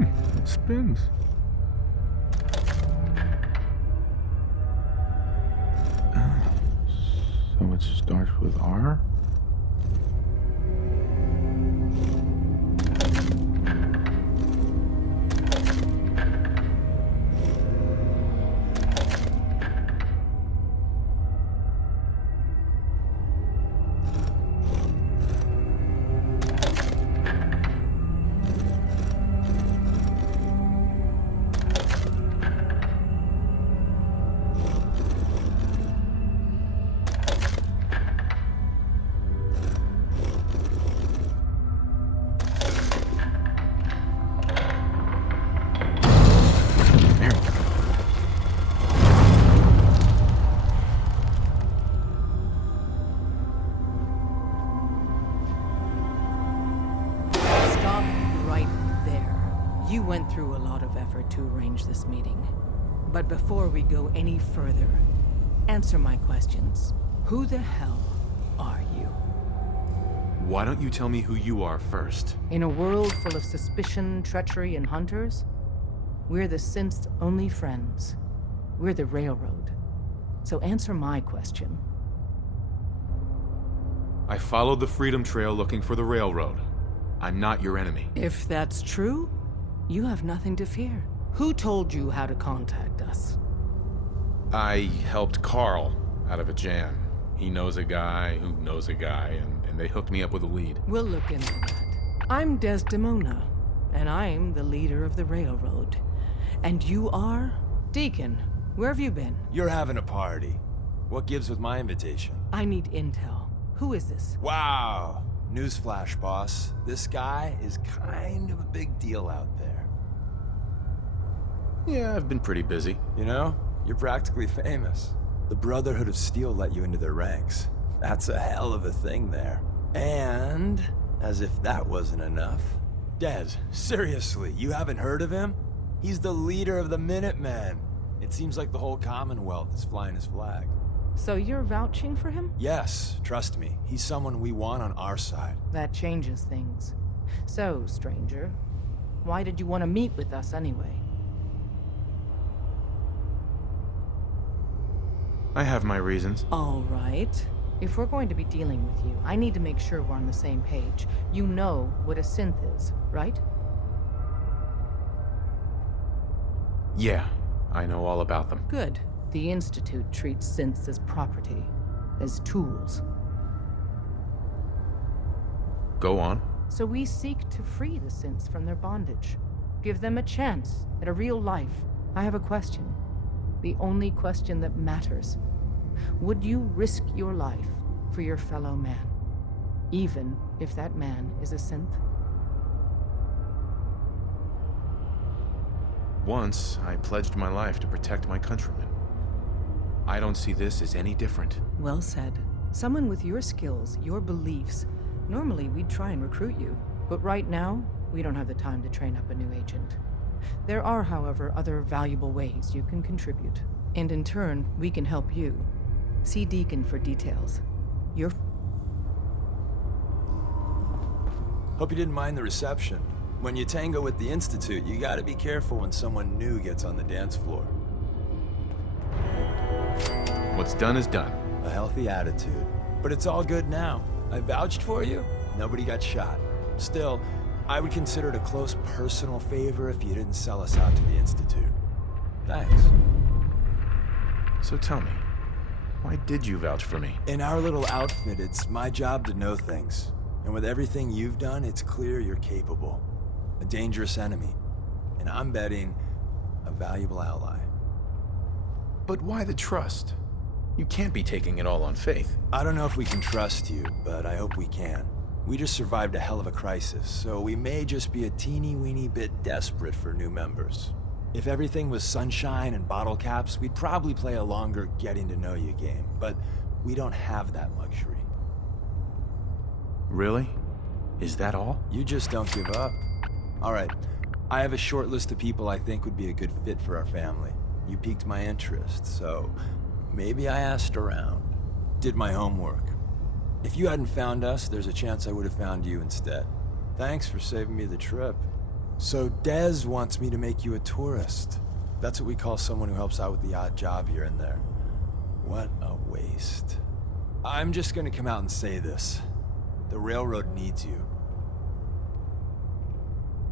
It spins. So it starts with R? Stop right there. You went through a lot of effort to arrange this meeting. But before we go any further, answer my questions. Who the hell are you? Why don't you tell me who you are first? In a world full of suspicion, treachery, and hunters, we're the synth's only friends. We're the Railroad. So answer my question. I followed the Freedom Trail looking for the Railroad. I'm not your enemy. If that's true, you have nothing to fear. Who told you how to contact us? I helped Carl out of a jam. He knows a guy who knows a guy, and they hooked me up with a lead. We'll look into that. I'm Desdemona, and I'm the leader of the Railroad. And you are? Deacon, where have you been? You're having a party. What gives with my invitation? I need intel. Who is this? Wow. Newsflash, boss. This guy is kind of a big deal out there. Yeah, I've been pretty busy. You know, you're practically famous. The Brotherhood of Steel let you into their ranks. That's a hell of a thing there. And, as if that wasn't enough, Dez, seriously, you haven't heard of him? He's the leader of the Minutemen. It seems like the whole Commonwealth is flying his flag. So you're vouching for him? Yes, trust me. He's someone we want on our side. That changes things. So, stranger, why did you want to meet with us anyway? I have my reasons. All right. If we're going to be dealing with you, I need to make sure we're on the same page. You know what a synth is, right? Yeah, I know all about them. Good. The Institute treats synths as property, as tools. Go on. So we seek to free the synths from their bondage. Give them a chance at a real life. I have a question. The only question that matters. Would you risk your life for your fellow man? Even if that man is a synth? Once, I pledged my life to protect my countrymen. I don't see this as any different. Well said. Someone with your skills, your beliefs. Normally, we'd try and recruit you. But right now, we don't have the time to train up a new agent. There are, however, other valuable ways you can contribute. And in turn, we can help you. See Deacon for details. Hope you didn't mind the reception. When you tango with the Institute, you gotta be careful when someone new gets on the dance floor. What's done is done. A healthy attitude. But it's all good now. I vouched for you. Nobody got shot. Still, I would consider it a close personal favor if you didn't sell us out to the Institute. Thanks. So tell me, why did you vouch for me? In our little outfit, it's my job to know things. And with everything you've done, it's clear you're capable. A dangerous enemy. And I'm betting a valuable ally. But why the trust? You can't be taking it all on faith. I don't know if we can trust you, but I hope we can. We just survived a hell of a crisis, so we may just be a teeny-weeny bit desperate for new members. If everything was sunshine and bottle caps, we'd probably play a longer getting-to-know-you game, but we don't have that luxury. Really? Is that all? You just don't give up. All right, I have a short list of people I think would be a good fit for our family. You piqued my interest, so maybe I asked around. Did my homework. If you hadn't found us, there's a chance I would have found you instead. Thanks for saving me the trip. So Dez wants me to make you a tourist. That's what we call someone who helps out with the odd job here and there. What a waste. I'm just gonna come out and say this. The railroad needs you.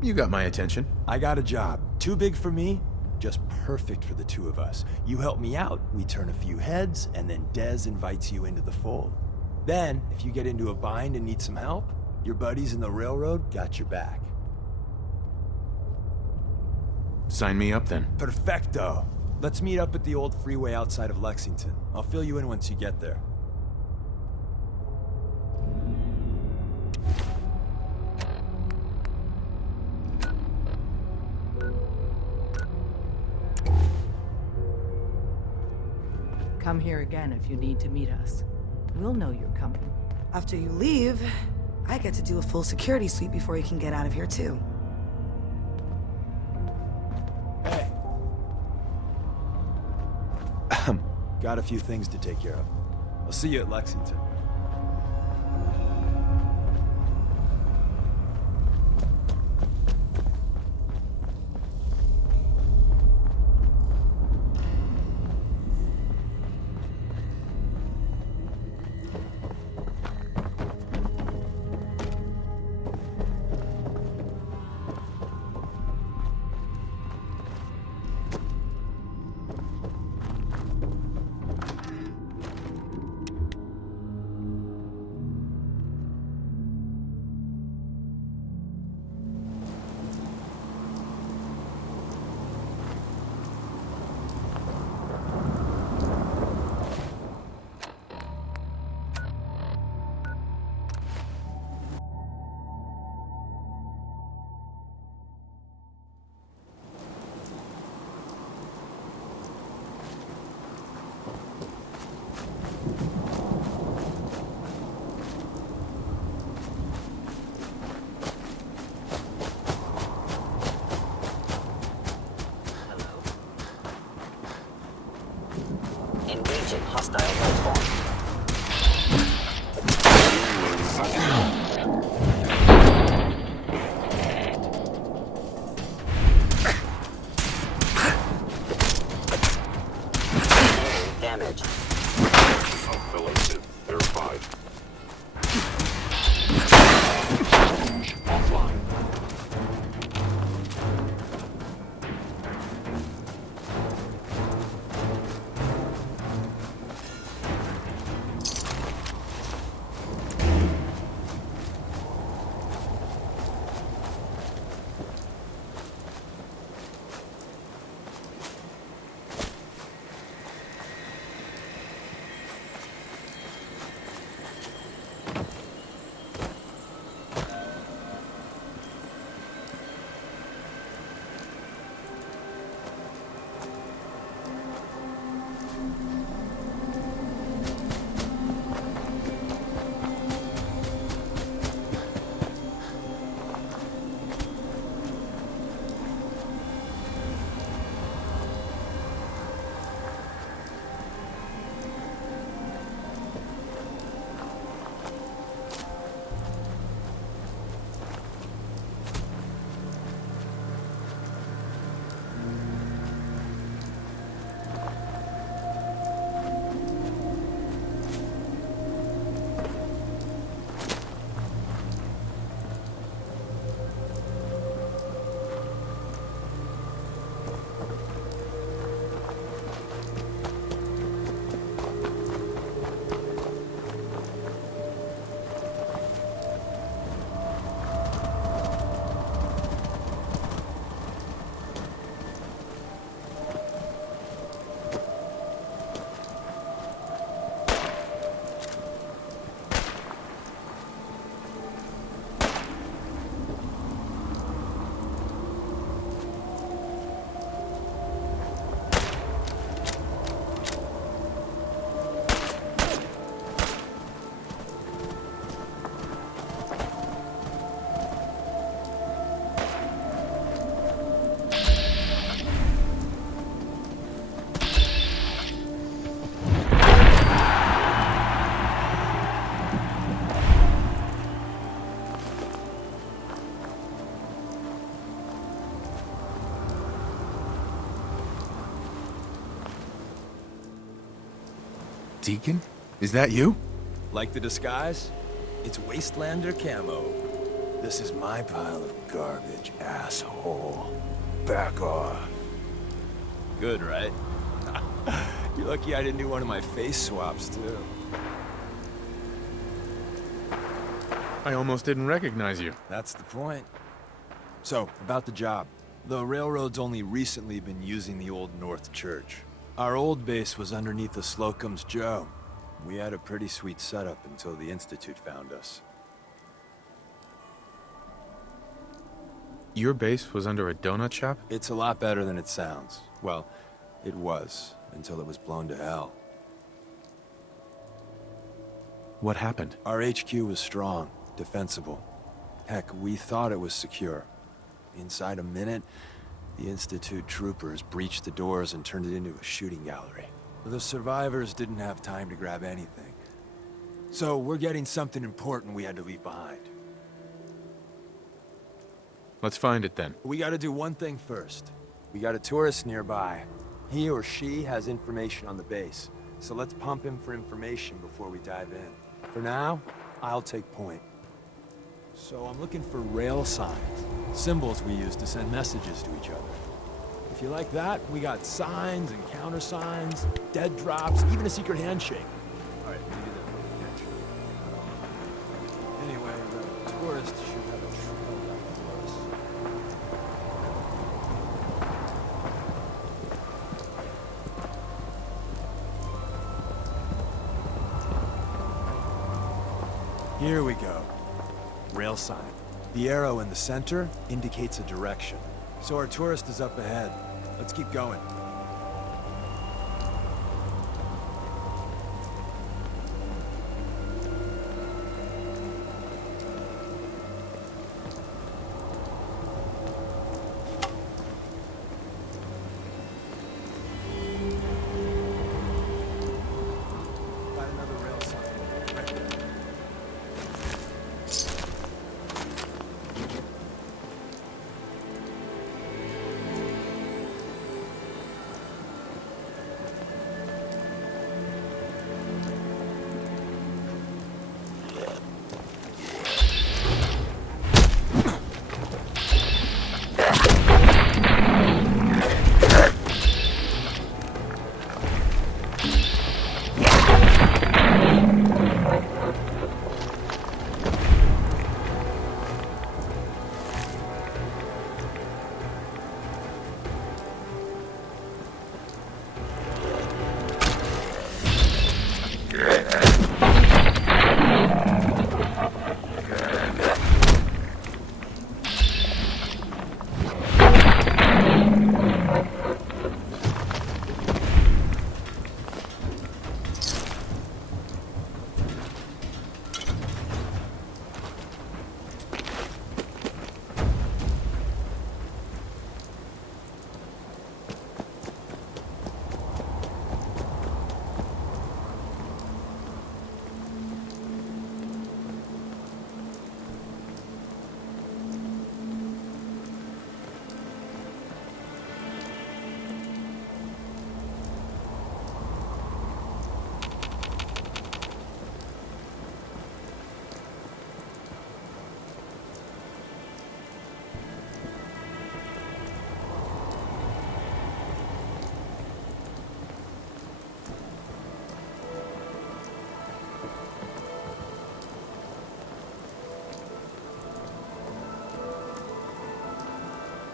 You got my attention. I got a job. Too big for me, just perfect for the two of us. You help me out, we turn a few heads, and then Dez invites you into the fold. Then, if you get into a bind and need some help, your buddies in the railroad got your back. Sign me up then. Perfecto. Let's meet up at the old freeway outside of Lexington. I'll fill you in once you get there. Come here again if you need to meet us. We'll know you're coming. After you leave, I get to do a full security sweep before you can get out of here, too. Hey. Got a few things to take care of. I'll see you at Lexington. Engaging hostile platform. Damage. Affiliated. Verified. Offline. Deacon? Is that you? Like the disguise? It's Wastelander camo. This is my pile of garbage, asshole. Back off. Good, right? You're lucky I didn't do one of my face swaps, too. I almost didn't recognize you. That's the point. So, about the job. The railroad's only recently been using the Old North Church. Our old base was underneath the Slocum's Joe. We had a pretty sweet setup until the Institute found us. Your base was under a donut shop? It's a lot better than it sounds. Well, it was, until it was blown to hell. What happened? Our HQ was strong, defensible. Heck, we thought it was secure. Inside a minute, the Institute troopers breached the doors and turned it into a shooting gallery. The survivors didn't have time to grab anything. So we're getting something important we had to leave behind. Let's find it then. We gotta do one thing first. We got a tourist nearby. He or she has information on the base. So let's pump him for information before we dive in. For now, I'll take point. So I'm looking for rail signs. Symbols we use to send messages to each other. If you like that, we got signs and countersigns, dead drops, even a secret handshake. All right, maybe that. Anyway, the tourist should have a trail back for us. Here we go. Rail sign. The arrow in the center indicates a direction. So our tourist is up ahead. Let's keep going. Got another rail sign right there.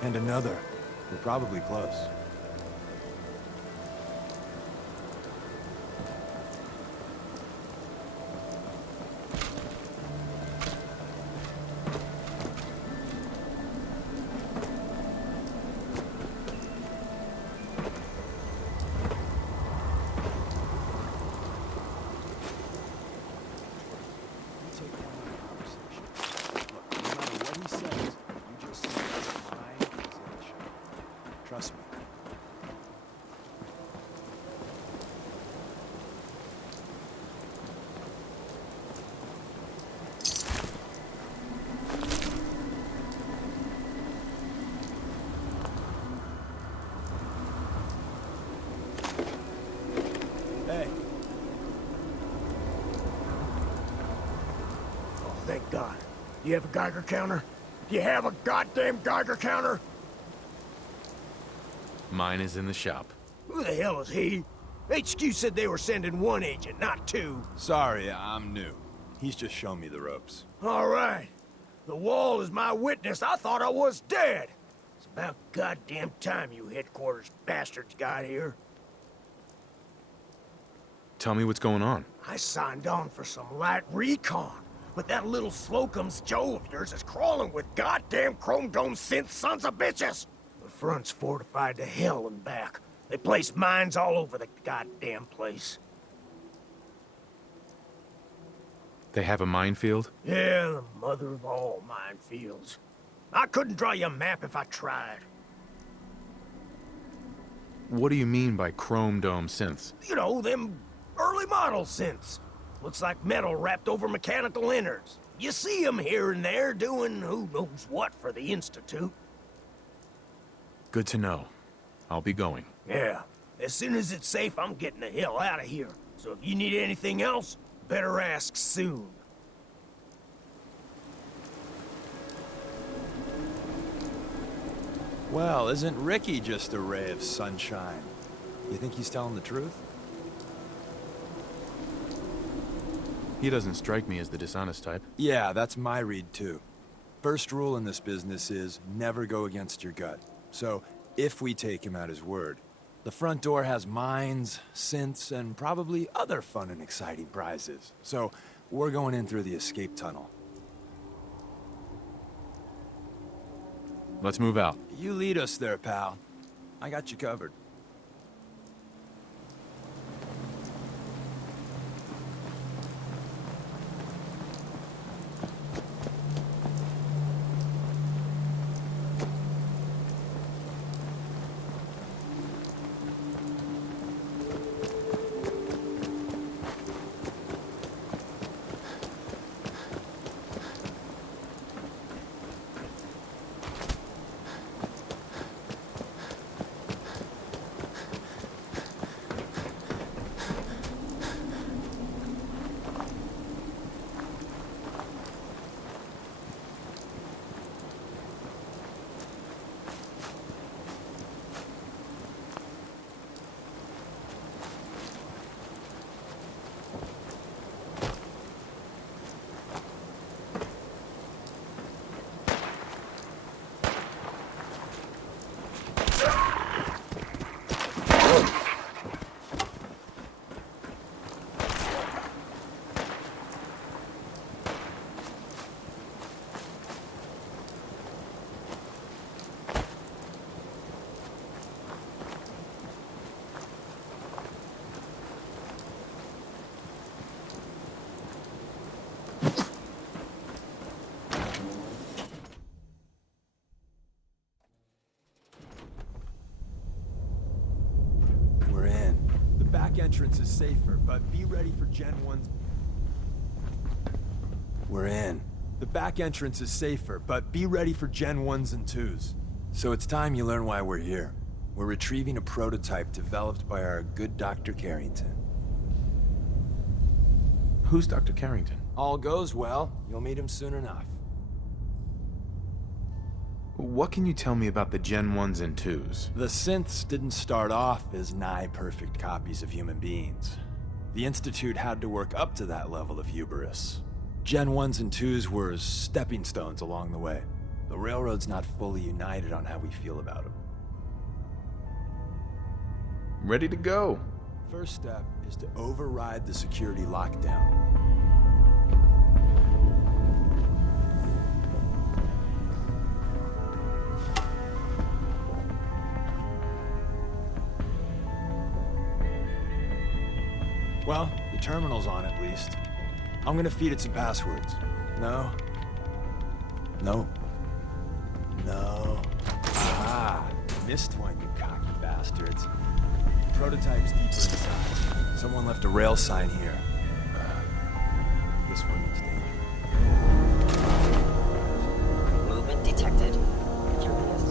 And another. We're probably close. Trust me. Hey, You have a Geiger counter? Do you have a goddamn Geiger counter? Mine is in the shop. Who the hell is he? HQ said they were sending one agent, not two. Sorry, I'm new. He's just shown me the ropes. All right. The wall is my witness. I thought I was dead. It's about goddamn time you headquarters bastards got here. Tell me what's going on. I signed on for some light recon, but that little Slocum's Joe of yours is crawling with goddamn chrome dome synth sons of bitches. The front's fortified to hell and back. They place mines all over the goddamn place. They have a minefield? Yeah, the mother of all minefields. I couldn't draw you a map if I tried. What do you mean by chrome dome synths? You know, them early model synths. Looks like metal wrapped over mechanical innards. You see them here and there doing who knows what for the Institute. Good to know. I'll be going. Yeah. As soon as it's safe, I'm getting the hell out of here. So if you need anything else, better ask soon. Well, isn't Ricky just a ray of sunshine? You think he's telling the truth? He doesn't strike me as the dishonest type. Yeah, that's my read too. First rule in this business is never go against your gut. So, if we take him at his word, the front door has mines, synths, and probably other fun and exciting prizes. So, we're going in through the escape tunnel. Let's move out. You lead us there, pal. I got you covered. Entrance is safer, but be ready for Gen 1's... We're in. The back entrance is safer, but be ready for Gen 1s and 2s. So it's time you learn why we're here. We're retrieving a prototype developed by our good Dr. Carrington. Who's Dr. Carrington? All goes well, you'll meet him soon enough. What can you tell me about the Gen 1s and 2s? The synths didn't start off as nigh-perfect copies of human beings. The Institute had to work up to that level of hubris. Gen 1s and 2s were stepping stones along the way. The Railroad's not fully united on how we feel about them. Ready to go. First step is to override the security lockdown. Well, the terminal's on at least. I'm gonna feed it some passwords. No. No. No. Ah, missed one, you cocky bastards. Prototype's deeper inside. Someone left a rail sign here. This one is dangerous. Movement detected. Curious.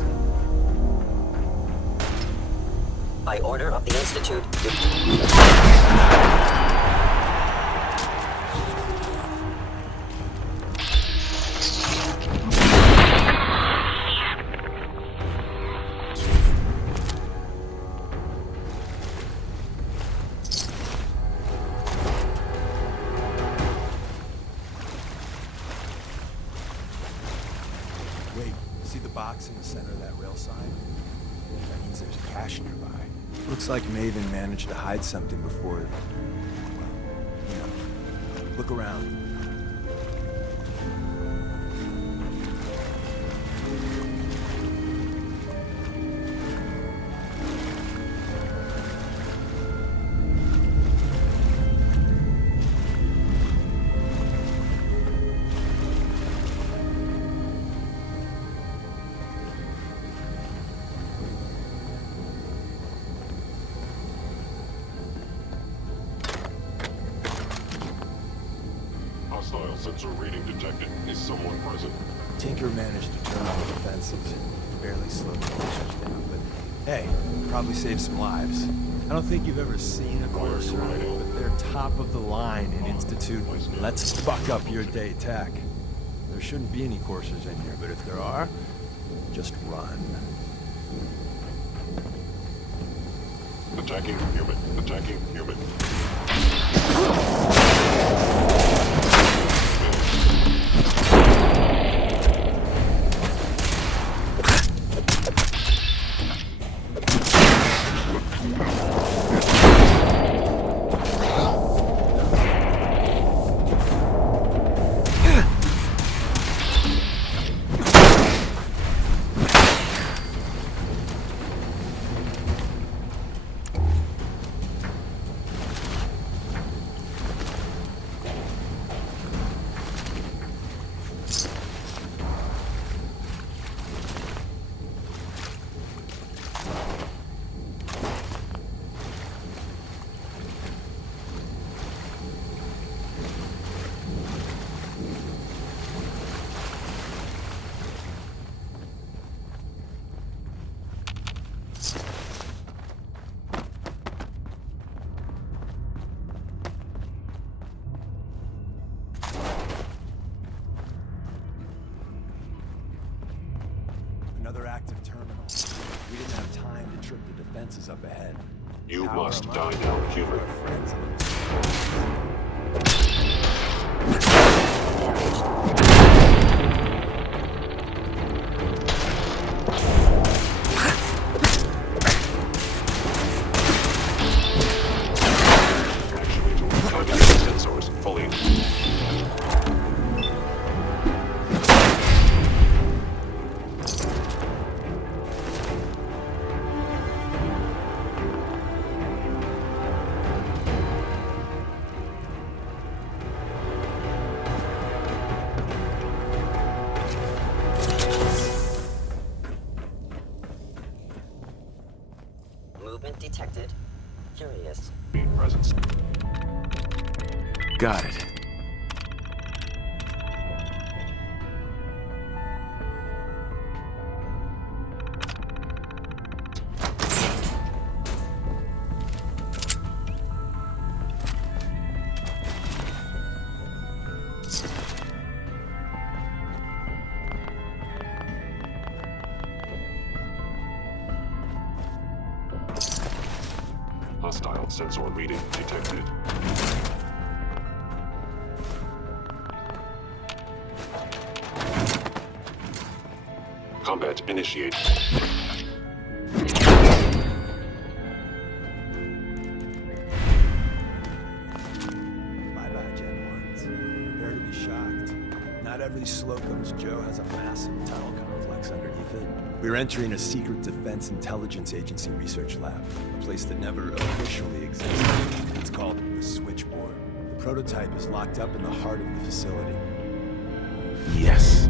By order of the Institute, docks in the center of that rail side? That means there's a cache nearby. Looks like Maven managed to hide something before... Well, you know. Look around. Hostile sensor reading detected. Is someone present? Tinker managed to turn on the defenses. Barely slowed the Corsairs down, but hey, probably saved some lives. I don't think you've ever seen a Corsair, but they're top of the line in Institute. Let's fuck up your day tech. There shouldn't be any Corsairs in here, but if there are, just run. Attacking human. Attacking human. Another active terminal. We didn't have time to trip the defenses up ahead. You Power must 'em die up. now, human. Our friends in the- Targeting sensors fully. Movement detected. Curious. Presence. Got it. Hostile sensor reading detected. Combat initiated. Bye-bye, Gen 1s. Prepare to be shocked. Not every Slocum's Joe has a massive tunnel complex underneath it. We're entering a secret Defense Intelligence Agency research lab, a place that never officially existed. It's called the Switchboard. The prototype is locked up in the heart of the facility. Yes.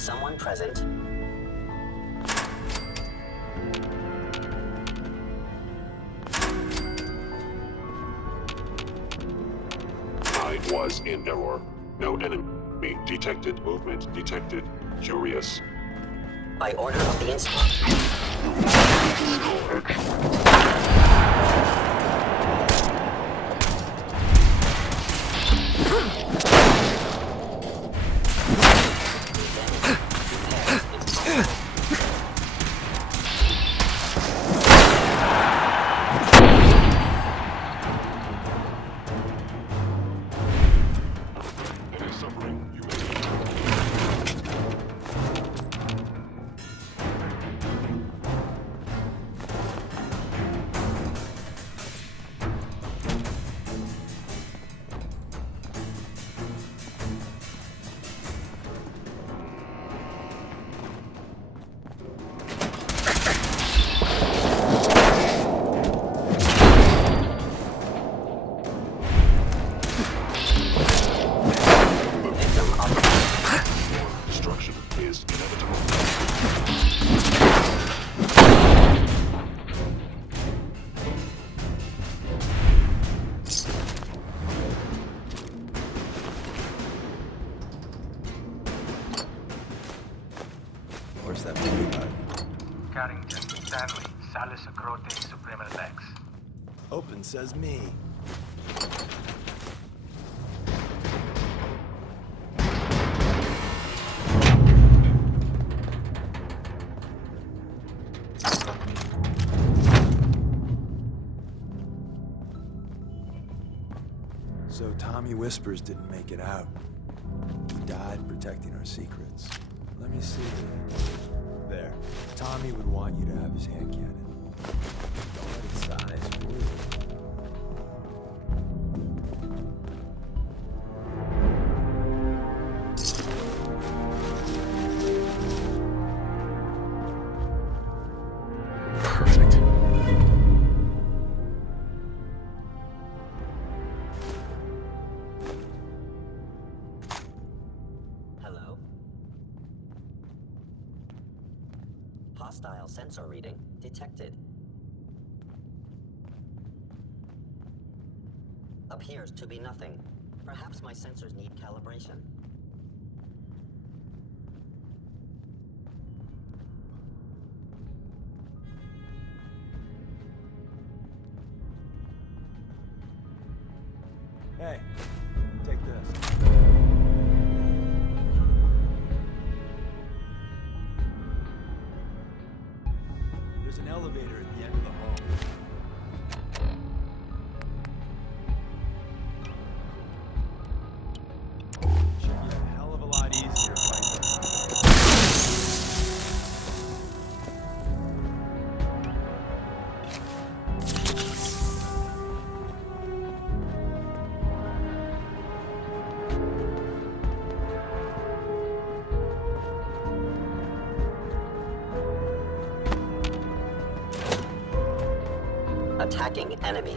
someone present? I was in error. No enemy detected. Movement detected. Curious. By order of the inspector. Any suffering you may. Destruction is inevitable. Where's that blue button? Carrington, Stanley, Salis Acrote, Suprema Lex. Open says me. So Tommy Whispers didn't make it out. He died protecting our secrets. Let me see. There. Tommy would want you to have his hand cannon. Don't let its size fool you. Perfect. Hello? Hostile sensor reading detected. Appears to be nothing. Perhaps my sensors need calibration. Hey, take this. There's an elevator at the end of the hall. Should be a hell of a lot easier fighting. Attacking enemy.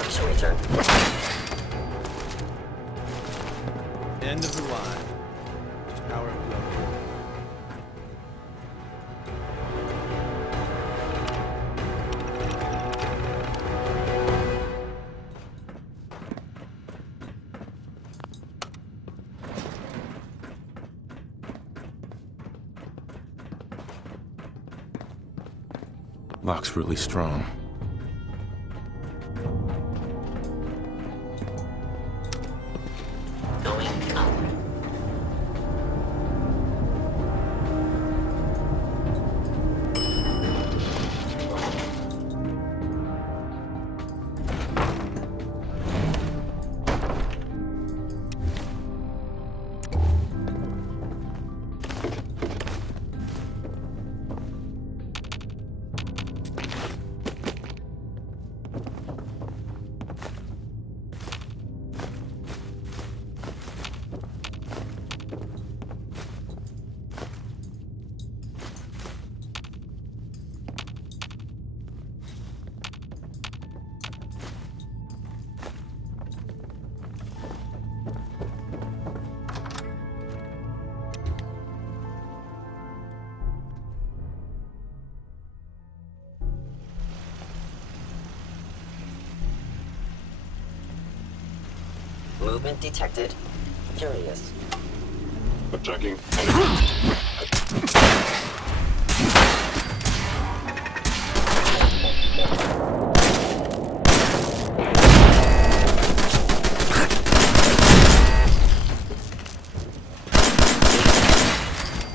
Actuator. End of the line. Just power up the elevator. Lock's really strong. Going up. Movement detected. Curious. Attacking enemy.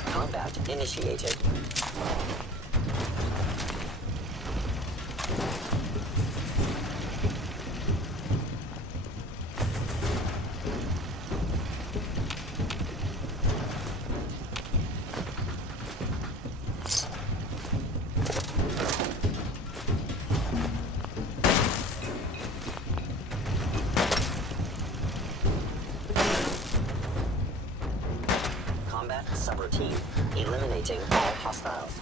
Combat initiated. Combat subroutine. Eliminating all hostiles.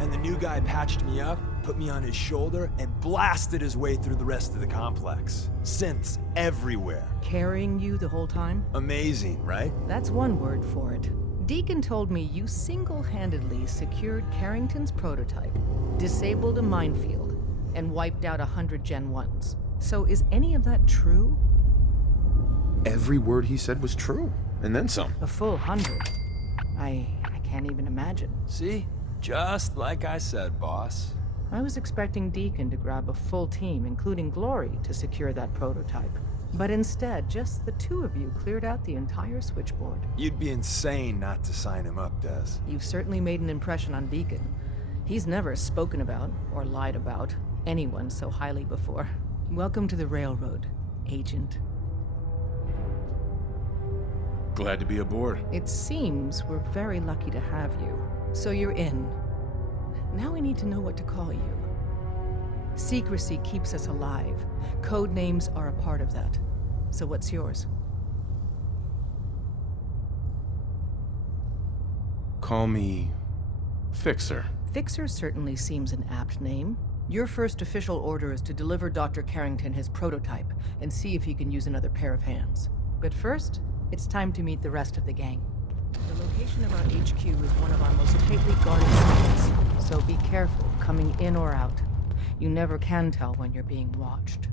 And the new guy patched me up, put me on his shoulder, and blasted his way through the rest of the complex. Synths everywhere. Carrying you the whole time? Amazing, right? That's one word for it. Deacon told me you single-handedly secured Carrington's prototype, disabled a minefield, and wiped out 100 Gen 1s. So is any of that true? Every word he said was true, and then some. A full 100? I can't even imagine. See? Just like I said, boss. I was expecting Deacon to grab a full team, including Glory, to secure that prototype. But instead, just the two of you cleared out the entire switchboard. You'd be insane not to sign him up, Des. You've certainly made an impression on Deacon. He's never spoken about, or lied about, anyone so highly before. Welcome to the Railroad, Agent. Glad to be aboard. It seems we're very lucky to have you. So you're in. Now we need to know what to call you. Secrecy keeps us alive. Code names are a part of that. So what's yours? Call me Fixer. Fixer certainly seems an apt name. Your first official order is to deliver Dr. Carrington his prototype and see if he can use another pair of hands. But first, it's time to meet the rest of the gang. The location of our HQ is one of our most tightly guarded sites, so be careful coming in or out. You never can tell when you're being watched.